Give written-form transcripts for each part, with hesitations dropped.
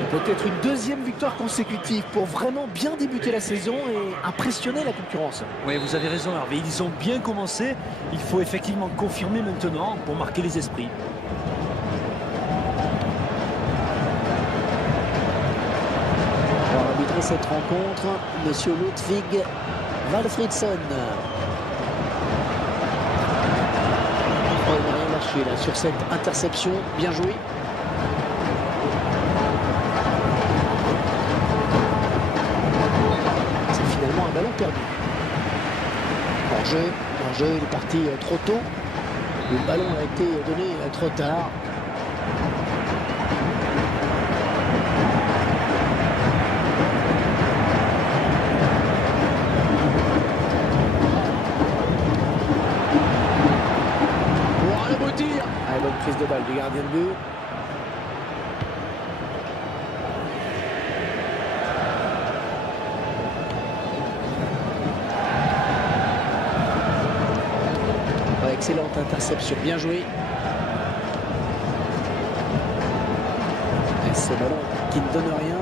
Et peut-être une deuxième victoire consécutive pour vraiment bien débuter la saison et impressionner la concurrence. Oui, vous avez raison Hervé, ils ont bien commencé. Il faut effectivement confirmer maintenant pour marquer les esprits. Pour arbitrer cette rencontre, monsieur Ludwig Walfridsson. Oh, il n'a rien lâché là sur cette interception. Bien joué. C'est finalement un ballon perdu. Hors-jeu, il est parti trop tôt. Le ballon a été donné trop tard. Bonne prise de balle du gardien de but. Excellente interception, bien joué. Et ce ballon qui ne donne rien.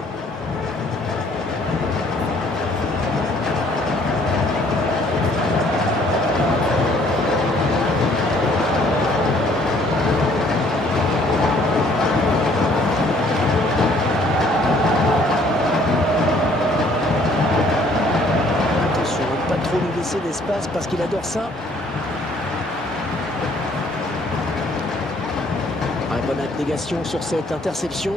D'espace parce qu'il adore ça. Bonne abnégation sur cette interception.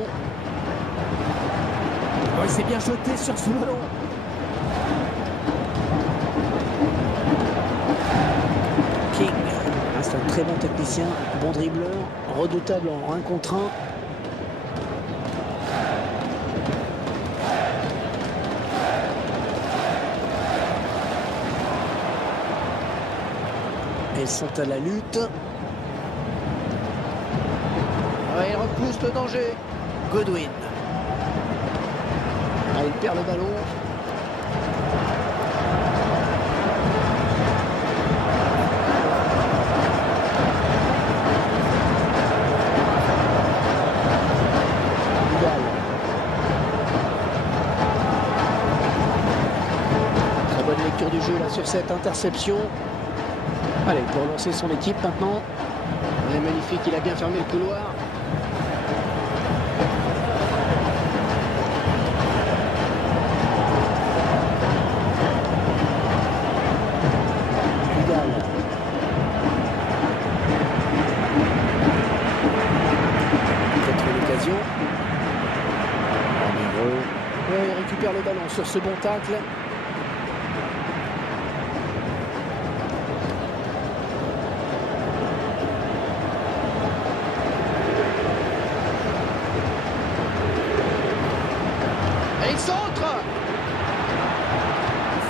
Oh, il s'est bien jeté sur ce ballon. King, c'est un très bon technicien, bon dribbleur, redoutable en 1 contre 1. Ils sont à la lutte. Ouais, il repousse le danger. Godwin. Ah, il perd le ballon. Vidal. Très bonne lecture du jeu là sur cette interception. Allez, pour lancer son équipe maintenant. Il est magnifique, il a bien fermé le couloir. Vidal. Peut-être l'occasion. Ouais, il récupère le ballon sur ce bon tacle. Et il centre.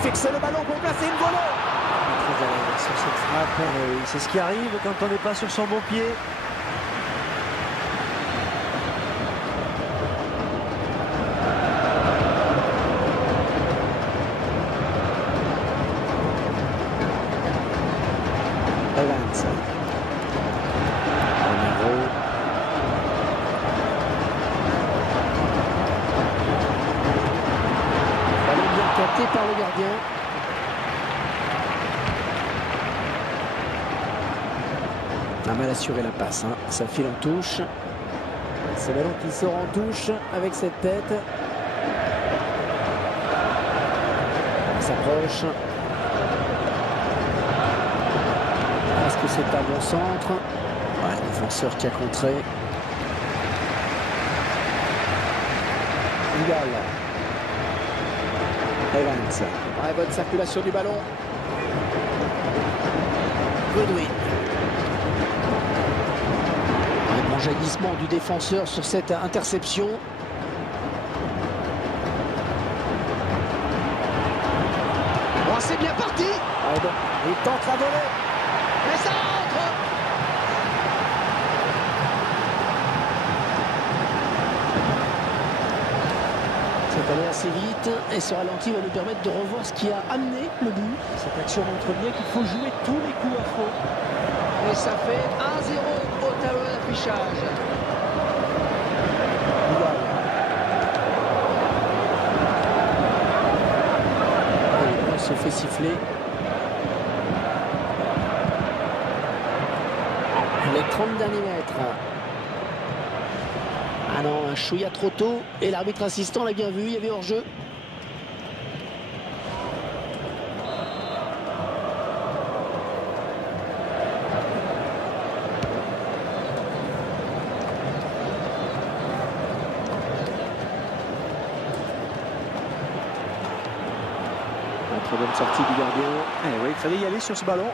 Fixe le ballon pour placer une volée. Très à l'aise sur cette frappe. C'est ce qui arrive quand on n'est pas sur son bon pied. Evans. Ballon bien capté par le gardien. A mal assuré la passe, hein. Ça file en touche. Ce ballon qui sort en touche avec cette tête. On s'approche. Est-ce que c'est un bon centre? Ouais, défenseur qui a contré. Vidal. Evans. Ouais, bonne circulation du ballon. Godwin. Un bon jaillissement du défenseur sur cette interception. Oh, c'est bien parti. Ouais, bon, il tente la volée. Et ça entre. C'est allé assez vite et ce ralenti va nous permettre de revoir ce qui a amené le but. Cette action montre bien qu'il faut jouer tous les coups à fond. Et ça fait 1-0 au tableau d'affichage. sifflé. Les 30 derniers mètres. Ah non, un chouïa trop tôt. Et l'arbitre assistant l'a bien vu, il y avait hors-jeu. Très bonne sortie du gardien. Eh oui, il fallait y aller sur ce ballon.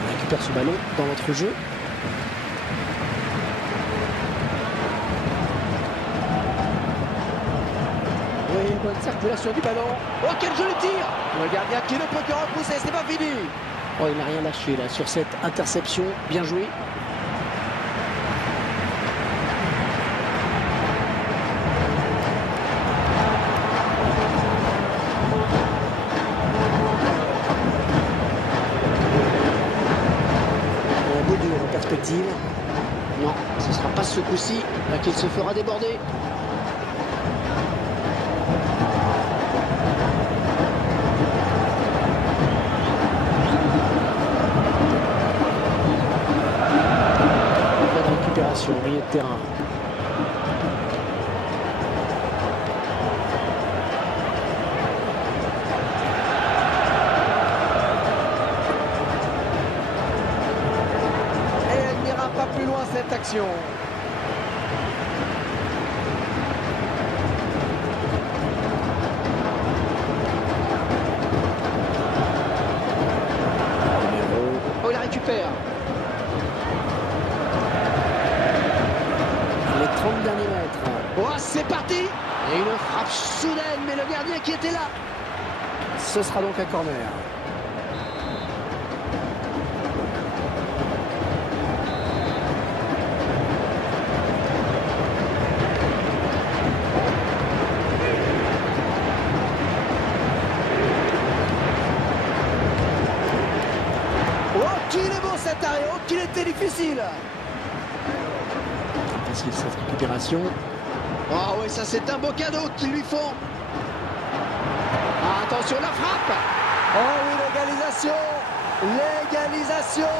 On récupère ce ballon dans notre jeu. Oui, bonne circulation du ballon. Oh, quel joli tir! Le gardien qui ne peut que repousser, c'est pas fini. Oh, il n'a rien lâché là sur cette interception. Bien joué. En perspective. Non, ce ne sera pas ce coup-ci qu'il se fera déborder. Bonne récupération, milieu de terrain. Pas plus loin cette action. Oh, il la récupère. Les 30 derniers mètres. Oh, c'est parti. Et une frappe soudaine, mais le gardien qui était là. Ce sera donc un corner. Qu'il est beau cet arrêt, oh qu'il était difficile. Facile cette récupération. Oh oui, ça c'est un beau cadeau qu'ils lui font. Ah, attention la frappe. Oh oui, l'égalisation. L'égalisation.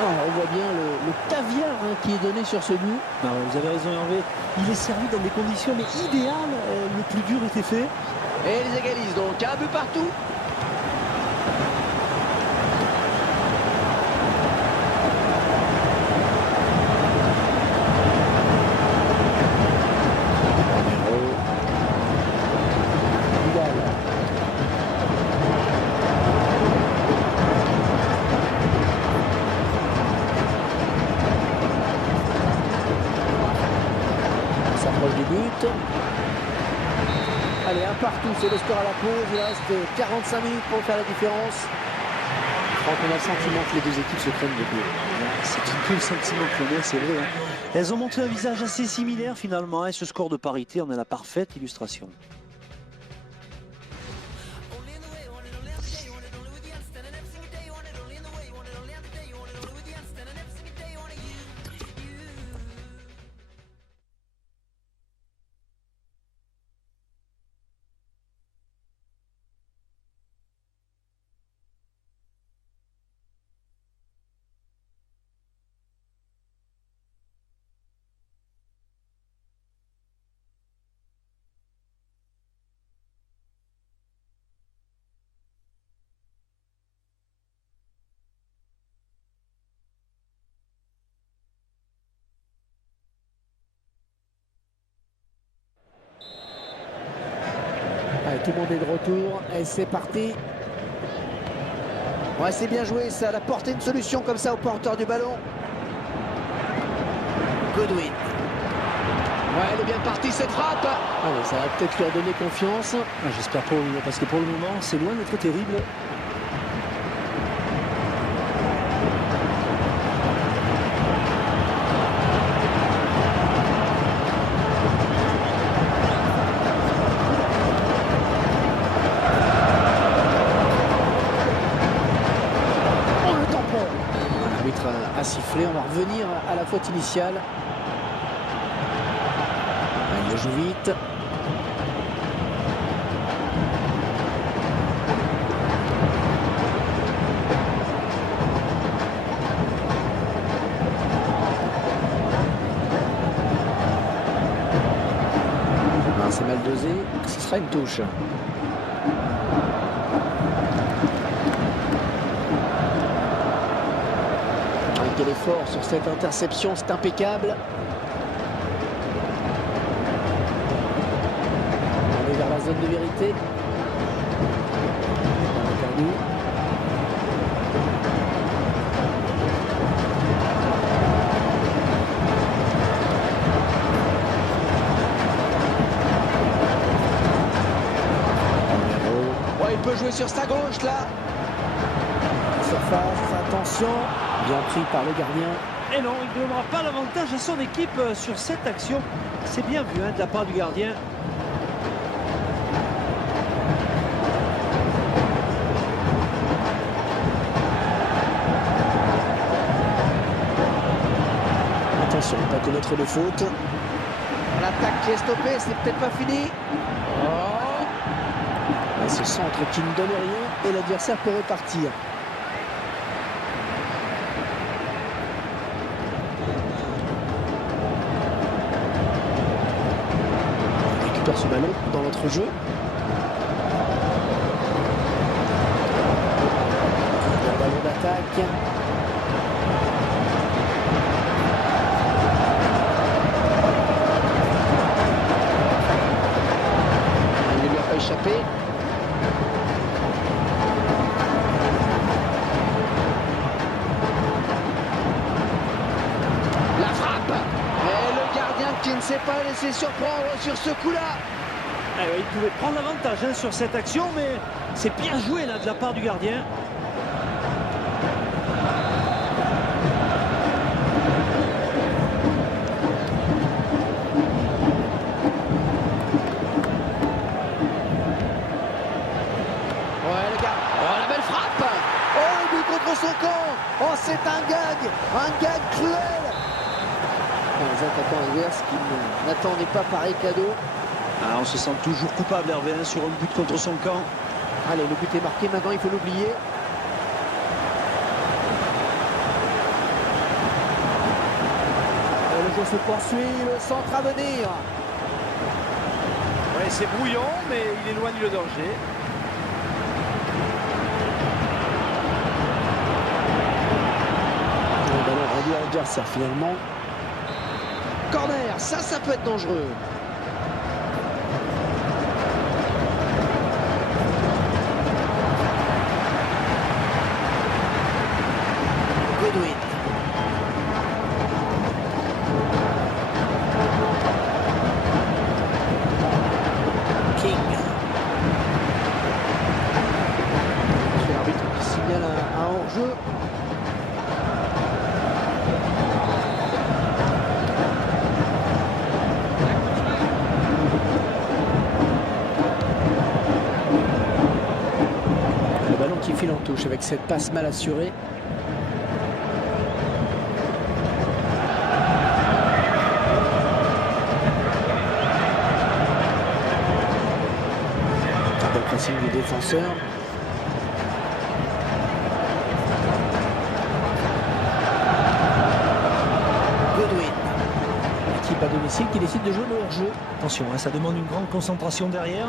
Oh, on voit bien le caviar qui est donné sur ce but. Non, vous avez raison Hervé, il est servi dans des conditions mais idéales, le plus dur était fait. Et ils égalisent donc un but partout. S'approche du but. Allez, un partout, c'est le score à la pause. Il reste 45 minutes pour faire la différence. Je crois qu'on a le sentiment que les deux équipes se craignent beaucoup. C'est un peu le sentiment que l'on a, c'est vrai. Elles ont montré un visage assez similaire finalement, et ce score de parité en est la parfaite illustration. Allez, tout le monde est de retour et c'est parti. Ouais, c'est bien joué, ça a apporté une solution comme ça au porteur du ballon. Goodwin. Ouais, elle est bien partie cette frappe. Allez, ça va peut-être leur donner confiance. J'espère pas, parce que pour le moment, c'est loin d'être terrible. à siffler. On va revenir à la faute initiale. Il joue vite. C'est mal dosé, ce sera une touche. Quel effort sur cette interception, c'est impeccable. On est vers la zone de vérité. On a perdu. Ouais, il peut jouer sur sa gauche là. Surface, attention. Bien pris par le gardien. Et non, il ne donnera pas l'avantage à son équipe sur cette action. C'est bien vu de la part du gardien. Attention, pas commettre de faute. L'attaque qui est stoppée, c'est peut-être pas fini. Oh. Et ce centre qui ne donne rien et l'adversaire peut repartir. Ce ballon dans notre jeu. Le ballon d'attaque. Il ne lui a pas échappé. La frappe. Et le gardien qui ne s'est pas laissé surprendre sur ce coup-là. Il pouvait prendre l'avantage sur cette action, mais c'est bien joué là de la part du gardien. Ouais, le gars. Oh, la belle frappe. Oh, le but contre son camp. Oh, c'est un gag cruel. Les attaquants adverses qui n'attendaient pas pareil cadeau. On se sent toujours coupable, Hervé, sur un but contre son camp. Allez, le but est marqué, maintenant il faut l'oublier. Le jeu se poursuit, le centre à venir. Ouais, c'est brouillon, mais il éloigne le danger. Le ballon rendu à l'adversaire finalement. Corner, ça peut être dangereux. Goodwin. King. C'est l'arbitre qui signale un hors-jeu. Le ballon qui file en touche avec cette passe mal assurée. Pressing du défenseur. Goodwin. L'équipe à domicile qui décide de jouer le hors-jeu. Attention, ça demande une grande concentration derrière.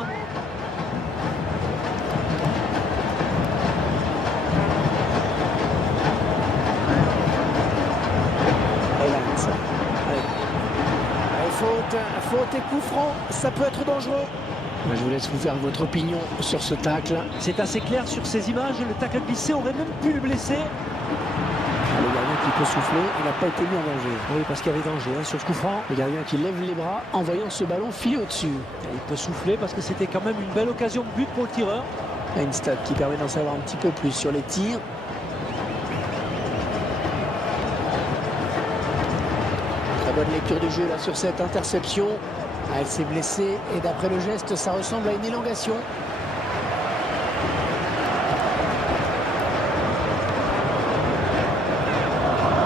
Faute et coup franc, ça peut être dangereux. Je vous laisse vous faire votre opinion sur ce tacle. C'est assez clair sur ces images, le tacle glissé aurait même pu le blesser. Le gardien qui peut souffler, il n'a pas été mis en danger. Oui, parce qu'il y avait danger sur ce coup franc. Le gardien qui lève les bras en voyant ce ballon filer au-dessus. Il peut souffler parce que c'était quand même une belle occasion de but pour le tireur. Il y a une stat qui permet d'en savoir un petit peu plus sur les tirs. Très bonne lecture du jeu là sur cette interception. Elle s'est blessée et d'après le geste, ça ressemble à une élongation.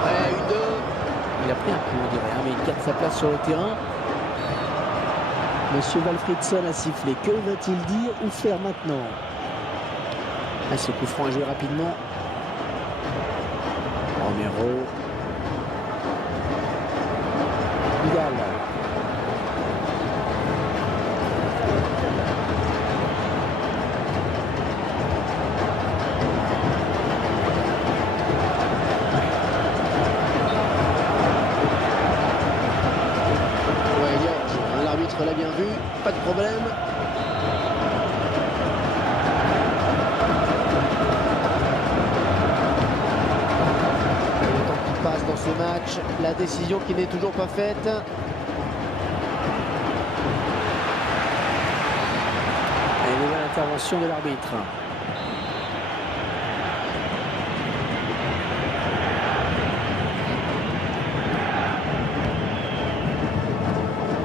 Ouais, un coup, on dirait, hein, mais il garde sa place sur le terrain. Monsieur Valfridsson a sifflé. Que va-t-il dire ou faire maintenant? Ce coup franc à jouer rapidement. Romero. Vidal. L'arbitre l'a bien vu, pas de problème. Le temps qui passe dans ce match, la décision qui n'est toujours pas faite. Et nouvelle intervention de l'arbitre.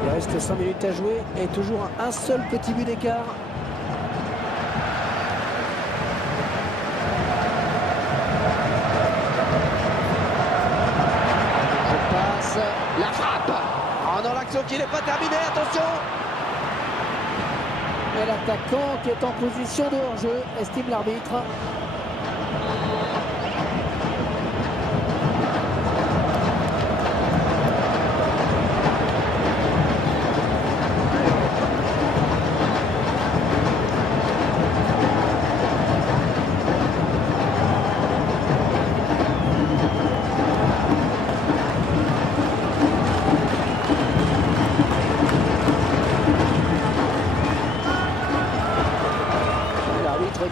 Il reste 5 minutes à jouer et toujours un seul petit but d'écart. Je passe. La frappe. Oh non, l'action qui n'est pas terminée, attention. Et l'attaquant qui est en position de hors-jeu, estime l'arbitre.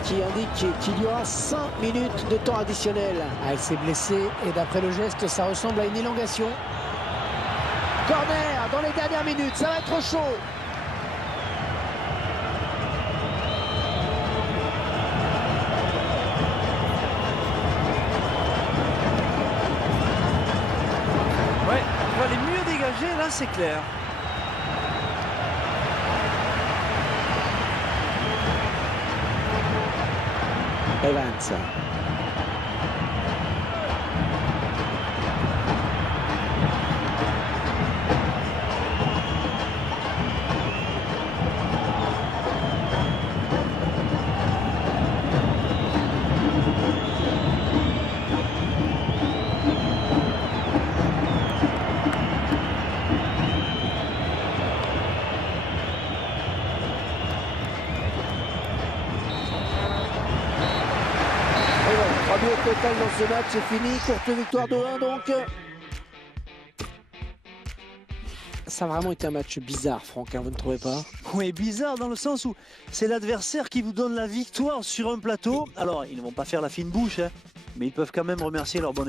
Qui indique qu'il y aura 5 minutes de temps additionnel. Elle s'est blessée et d'après le geste, ça ressemble à une élongation. Corner dans les dernières minutes, ça va être chaud. Ouais, on va les mieux dégager, là c'est clair. Evans. Au total dans ce match, c'est fini. Courte victoire de 1 donc. Ça a vraiment été un match bizarre, Franck, hein, vous ne trouvez pas? Oui, bizarre dans le sens où c'est l'adversaire qui vous donne la victoire sur un plateau. Alors, ils ne vont pas faire la fine bouche, hein, mais ils peuvent quand même remercier leur bon